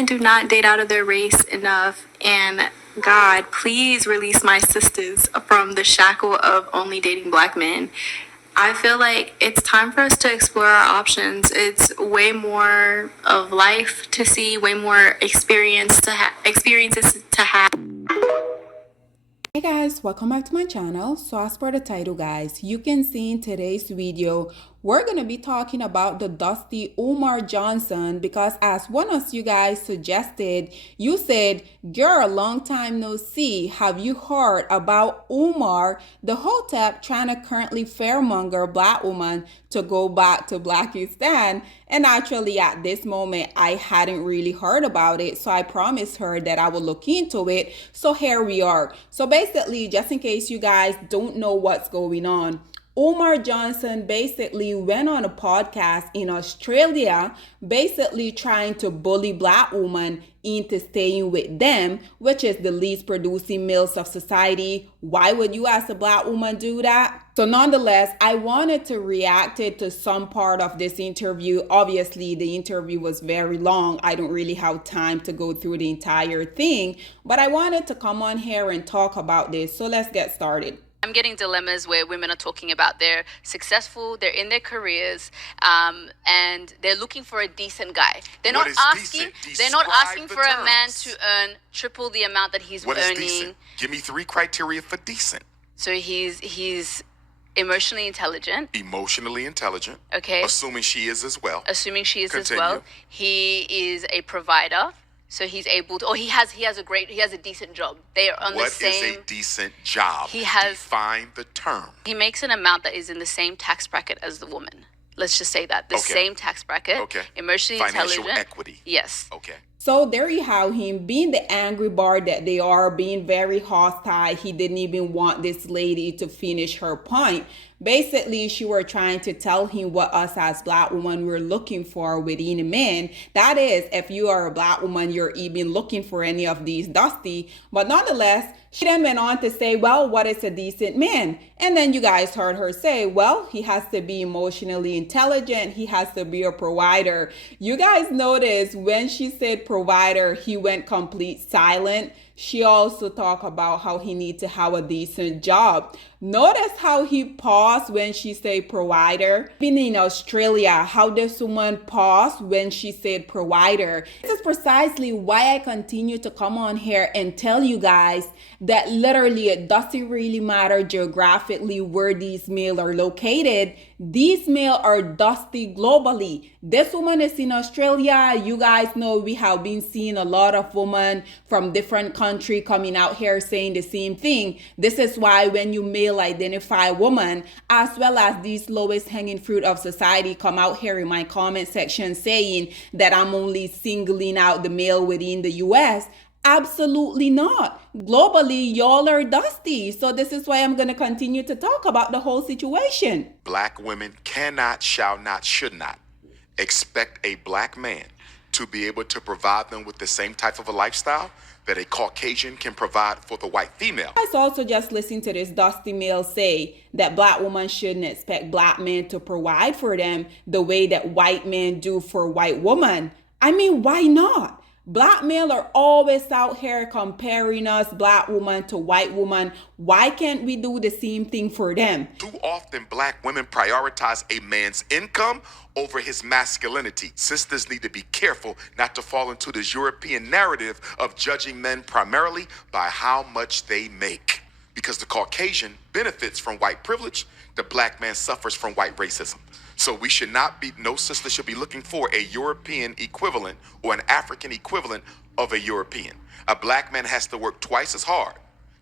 women do not date out of their race enough, and God, please release my sisters from the shackle of only dating black men. I feel like it's time for us to explore our options. It's way more of life to see, way more experiences to have. Hey guys, welcome back to my channel. So as per the title guys, you can see in today's video we're going to be talking about the dusty Omar Johnson, because as one of you guys suggested, you said, girl, long time no see, have you heard about Omar, the hotep trying to currently fairmonger black woman to go back to Blackistan? And actually at this moment I hadn't really heard about it, so I promised her that I would look into it. So here we are. So basically, just in case you guys don't know what's going on, Omar Johnson basically went on a podcast in Australia, basically trying to bully black women into staying with them, which is the least producing males of society. Why would you as a black woman do that? So nonetheless, I wanted to react to some part of this interview. Obviously, the interview was very long. I don't really have time to go through the entire thing, but I wanted to come on here and talk about this. So let's get started. I'm getting dilemmas where women are talking about they're successful, they're in their careers, and they're looking for a decent guy. They're not asking for a man to earn triple the amount that he's earning. What is decent? Give me 3 criteria for decent. So he's emotionally intelligent. Emotionally intelligent. Okay. Assuming she is as well. As well. He is a provider. So he's able to, he has a decent job. They are on the same. What is a decent job? Define the term. He makes an amount that is in the same tax bracket as the woman. Let's just say that. Same tax bracket. Okay. Emotionally Financial intelligent. equity. Yes. Okay. So there you have him being the angry bird that they are, being very hostile. He didn't even want this lady to finish her point. Basically, she were trying to tell him what us as black women were looking for within a man. That is, if you are a black woman, you're even looking for any of these dusty. But nonetheless, she then went on to say, well, what is a decent man? And then you guys heard her say, well, he has to be emotionally intelligent. He has to be a provider. You guys notice when she said provider, he went complete silent. She also talked about how he needs to have a decent job. Notice how he paused when she said provider. Even in Australia, how this woman paused when she said provider. This is precisely why I continue to come on here and tell you guys that literally it doesn't really matter geographically where these males are located. These males are dusty globally. This woman is in Australia. You guys know we have been seeing a lot of women from different countries coming out here saying the same thing. This is why when you male identify woman, as well as these lowest hanging fruit of society come out here in my comment section saying that I'm only singling out the male within the US. Absolutely not. Globally, y'all are dusty. So this is why I'm going to continue to talk about the whole situation. Black women cannot, shall not, should not expect a black man to be able to provide them with the same type of a lifestyle that a Caucasian can provide for the white female. I also just listened to this dusty male say that black women shouldn't expect black men to provide for them the way that white men do for white women. I mean, why not? Black men are always out here comparing us, black woman to white woman. Why can't we do the same thing for them? Too often, black women prioritize a man's income over his masculinity. Sisters need to be careful not to fall into this European narrative of judging men primarily by how much they make. Because the Caucasian benefits from white privilege, the black man suffers from white racism. So we should not be, no sister should be looking for a European equivalent or an African equivalent of a European. A black man has to work twice as hard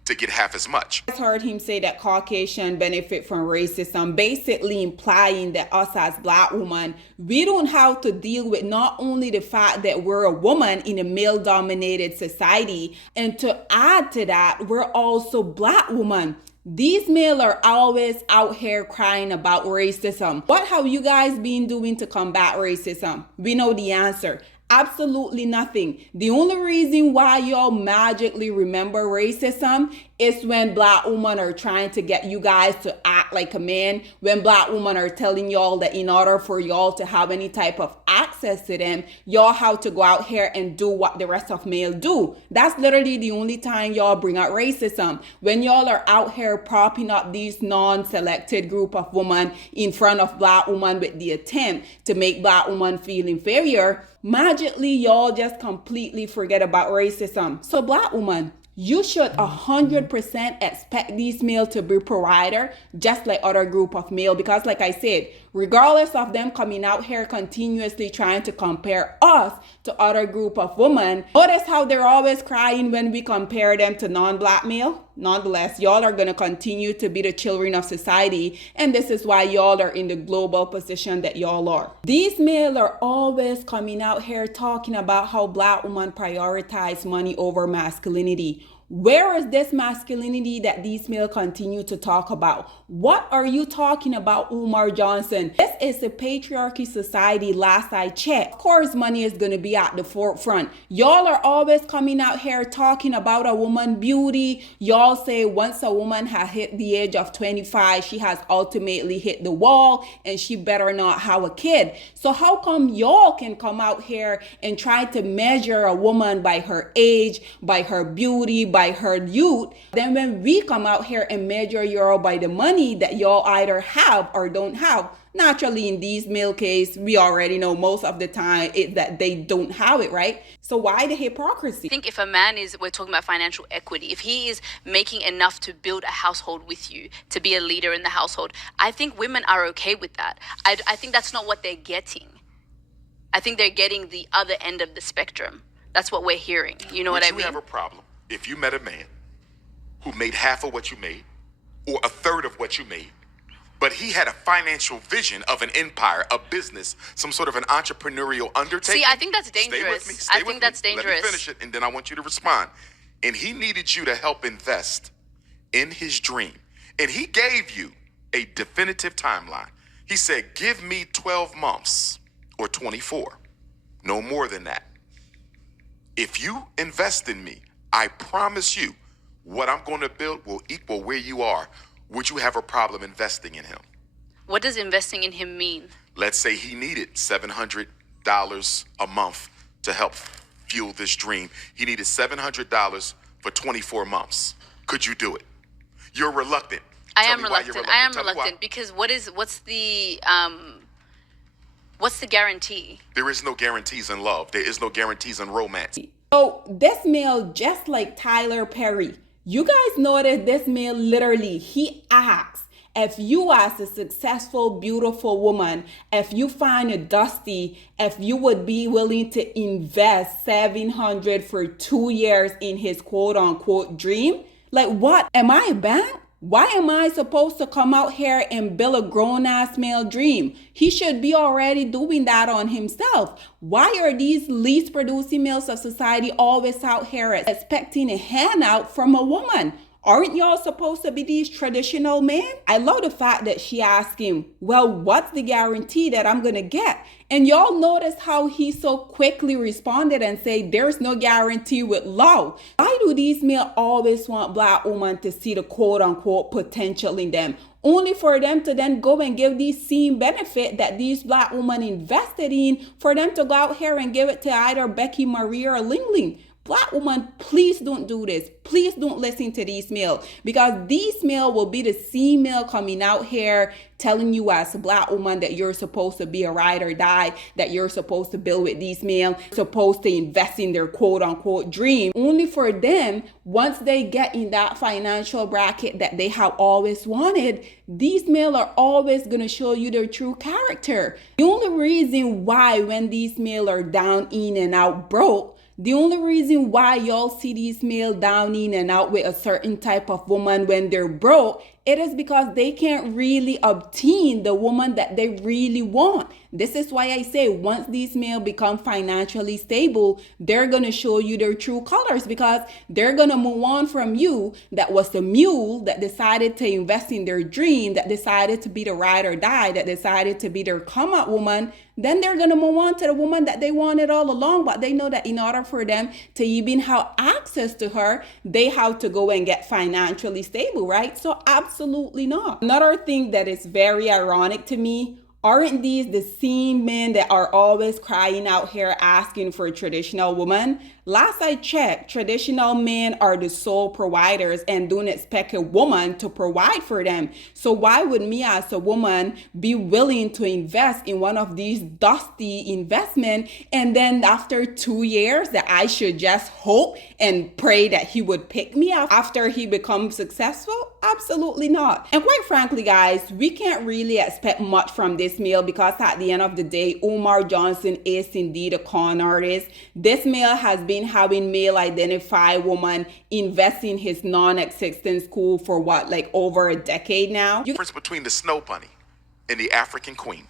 to get half as much. I heard him say that Caucasian benefit from racism, basically implying that us as black women, we don't have to deal with not only the fact that we're a woman in a male-dominated society, and to add to that, we're also black women. These males are always out here crying about racism. What have you guys been doing to combat racism? We know the answer. Absolutely nothing. The only reason why y'all magically remember racism It's when black women are trying to get you guys to act like a man, when black women are telling y'all that in order for y'all to have any type of access to them, y'all have to go out here and do what the rest of male do. That's literally the only time y'all bring out racism. When y'all are out here propping up these non-selected group of women in front of black women with the attempt to make black women feel inferior, magically y'all just completely forget about racism. So black woman, you should 100% expect these male to be provider, just like other group of male. Because like I said, regardless of them coming out here continuously trying to compare us to other group of women, notice how they're always crying when we compare them to non-black male. Nonetheless, y'all are going to continue to be the children of society, and this is why y'all are in the global position that y'all are. These male are always coming out here talking about how black women prioritize money over masculinity. Where is this masculinity that these male continue to talk about? What are you talking about, Omar Johnson? This is a patriarchy society last I checked. Of course, money is going to be at the forefront. Y'all are always coming out here talking about a woman's beauty. Y'all say once a woman has hit the age of 25, she has ultimately hit the wall and she better not have a kid. So how come y'all can come out here and try to measure a woman by her age, by her beauty, by her youth? Then when we come out here and measure y'all by the money that y'all either have or don't have, naturally in these male case, we already know most of the time it's that they don't have it, right? So why the hypocrisy? I think if a man we're talking about financial equity, if he is making enough to build a household with you, to be a leader in the household, I think women are okay with that. I think that's not what they're getting. I think they're getting the other end of the spectrum. That's what we're hearing. You know what I mean? Would you have a problem if you met a man who made half of what you made or a third of what you made, but he had a financial vision of an empire, a business, some sort of an entrepreneurial undertaking? See, I think that's dangerous. Stay with me. I think that's dangerous. Let me finish it, and then I want you to respond. And he needed you to help invest in his dream. And he gave you a definitive timeline. He said, give me 12 months or 24, no more than that. If you invest in me, I promise you what I'm going to build will equal where you are. Would you have a problem investing in him? What does investing in him mean? Let's say he needed $700 a month to help fuel this dream. He needed $700 for 24 months. Could you do it? You're reluctant. I am reluctant because what's the guarantee? There is no guarantees in love. There is no guarantees in romance. So this male, just like Tyler Perry, you guys notice this male literally, he asks, if you as a successful, beautiful woman, if you find it dusty, if you would be willing to invest $700 for 2 years in his quote unquote dream? Like, what? Am I a bank? Why am I supposed to come out here and build a grown-ass male dream? He should be already doing that on himself. Why are these least producing males of society always out here expecting a handout from a woman? Aren't y'all supposed to be these traditional men? I love the fact that she asked him, well, what's the guarantee that I'm going to get? And y'all notice how he so quickly responded and said, there's no guarantee with love. Why do these men always want black women to see the quote unquote potential in them? Only for them to then go and give these same benefit that these black women invested in, for them to go out here and give it to either Becky Marie or Ling Ling. Black woman, please don't do this. Please don't listen to these male, because these male will be the same male coming out here telling you as a black woman that you're supposed to be a ride or die, that you're supposed to build with these male, supposed to invest in their quote unquote dream, only for them, once they get in that financial bracket that they have always wanted, these male are always going to show you their true character. The only reason why when these male are down in and out broke, the only reason why y'all see these male down in and out with a certain type of woman when they're broke, it is because they can't really obtain the woman that they really want. This is why I say once these male become financially stable, they're going to show you their true colors, because they're going to move on from you that was the mule that decided to invest in their dream, that decided to be the ride or die, that decided to be their come out woman. then they're going to move on to the woman that they wanted all along. But they know that in order for them to even have access to her, they have to go and get financially stable, right? So absolutely not. Another thing that is very ironic to me, aren't these the same men that are always crying out here asking for a traditional woman? Last I checked, traditional men are the sole providers and don't expect a woman to provide for them. So why would me as a woman be willing to invest in one of these dusty investments, and then after 2 years that I should just hope and pray that he would pick me up after he becomes successful? Absolutely not. And quite frankly, guys, we can't really expect much from this male, because at the end of the day, Omar Johnson is indeed a con artist. This male has been having male identified woman invest in his non-existent school for what, like over a decade now? The difference between the snow bunny and the African queen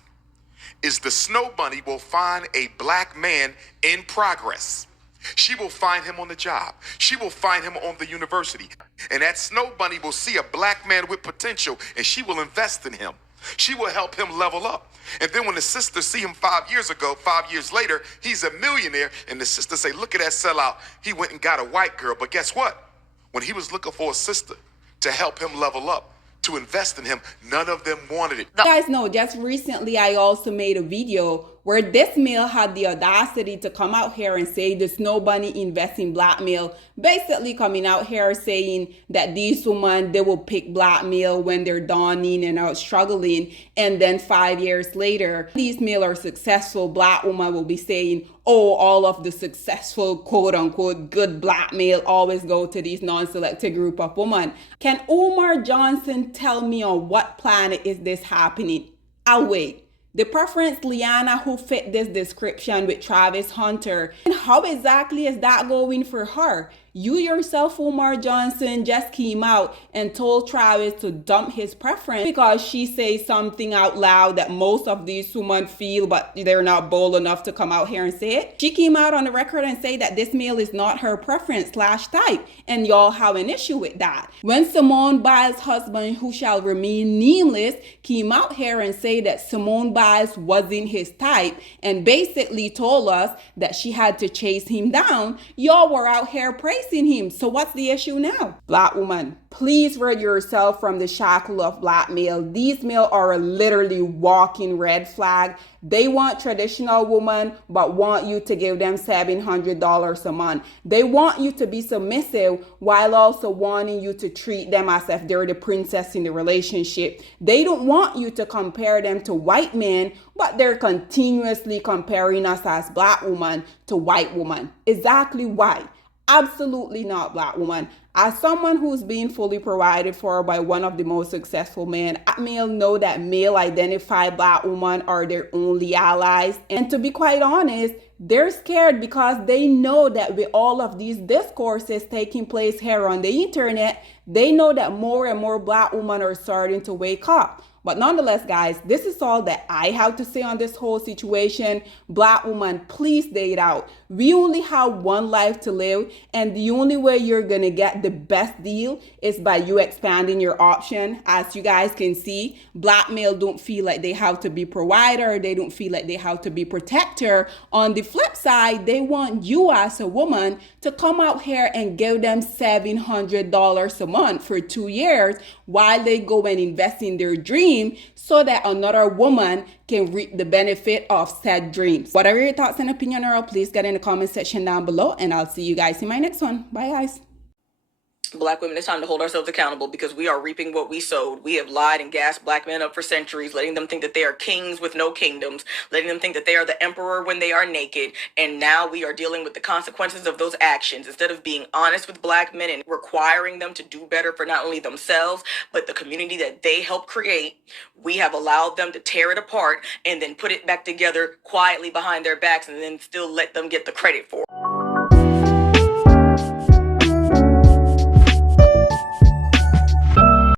is the snow bunny will find a black man in progress. She will find him on the job. She will find him on the university. And that snow bunny will see a black man with potential, and she will invest in him. She will help him level up. And then when the sisters see him 5 years ago, 5 years later, he's a millionaire. And the sisters say, look at that sellout. He went and got a white girl. But guess what? When he was looking for a sister to help him level up, to invest in him, none of them wanted it. You guys know, just recently I also made a video where this male had the audacity to come out here and say the snow bunny invests in black male, basically coming out here saying that these women, they will pick black male when they're dawning and out struggling, and then 5 years later these male are successful black women will be saying, oh, all of the successful quote unquote good black male always go to these non-selected group of women. Can Omar Johnson tell me on what planet is this happening? I'll wait. The preference Liana who fit this description with Travis Hunter, and how exactly is that going for her? You yourself, Omar Johnson, just came out and told Travis to dump his preference because she says something out loud that most of these women feel, but they're not bold enough to come out here and say it. She came out on the record and say that this male is not her preference / type, and y'all have an issue with that. When Simone Biles' husband, who shall remain nameless, came out here and say that Simone Biles wasn't his type and basically told us that she had to chase him down, y'all were out here praising him. So what's the issue now? Black woman, please rid yourself from the shackle of black male. These male are a literally walking red flag. They want traditional woman, but want you to give them $700 a month. They want you to be submissive while also wanting you to treat them as if they're the princess in the relationship. They don't want you to compare them to white men, but they're continuously comparing us as black woman to white woman. Exactly why? Absolutely not, black woman. As someone who's being fully provided for by one of the most successful men, black male know that male identified black women are their only allies. And to be quite honest, they're scared because they know that with all of these discourses taking place here on the internet, they know that more and more black women are starting to wake up. But nonetheless, guys, this is all that I have to say on this whole situation. Black woman, please date out. We only have one life to live, and the only way you're gonna get the best deal is by you expanding your option. As you guys can see, black male don't feel like they have to be provider. They don't feel like they have to be protector. On the flip side, they want you as a woman to come out here and give them $700 a month for 2 years while they go and invest in their dream, so that another woman can reap the benefit of said dreams. Whatever your thoughts and opinion are, please get in the comment section down below, and I'll see you guys in my next one. Bye, guys. Black women, it's time to hold ourselves accountable because we are reaping what we sowed. We have lied and gassed black men up for centuries, letting them think that they are kings with no kingdoms, letting them think that they are the emperor when they are naked. And now we are dealing with the consequences of those actions. Instead of being honest with black men and requiring them to do better for not only themselves, but the community that they helped create, we have allowed them to tear it apart and then put it back together quietly behind their backs and then still let them get the credit for it.